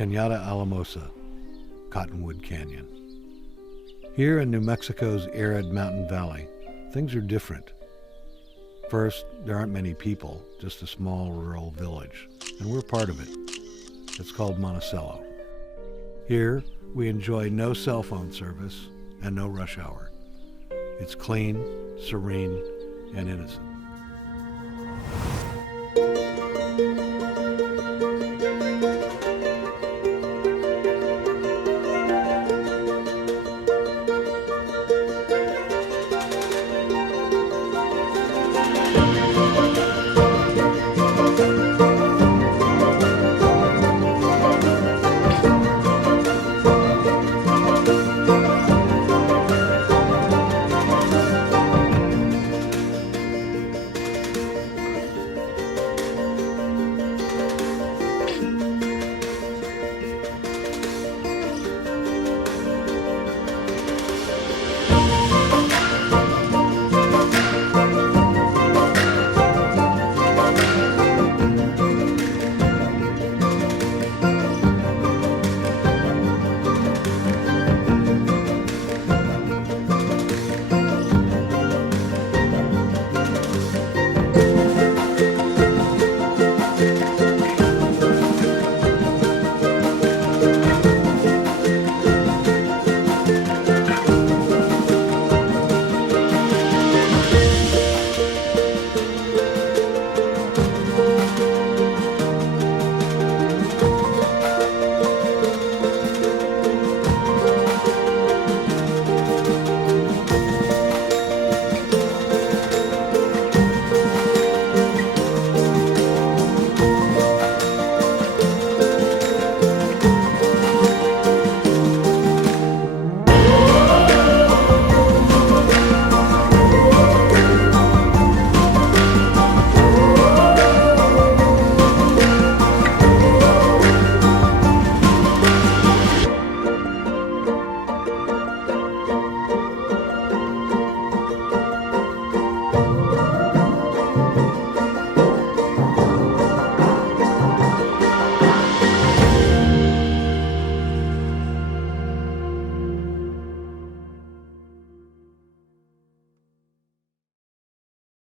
Cañada Alamosa, Cottonwood Canyon. Here in New Mexico's arid mountain valley, things are different. First, there aren't many people, just a small rural village, and we're part of it. It's called Monticello. Here, we enjoy no cell phone service and no rush hour. It's clean, serene, and innocent.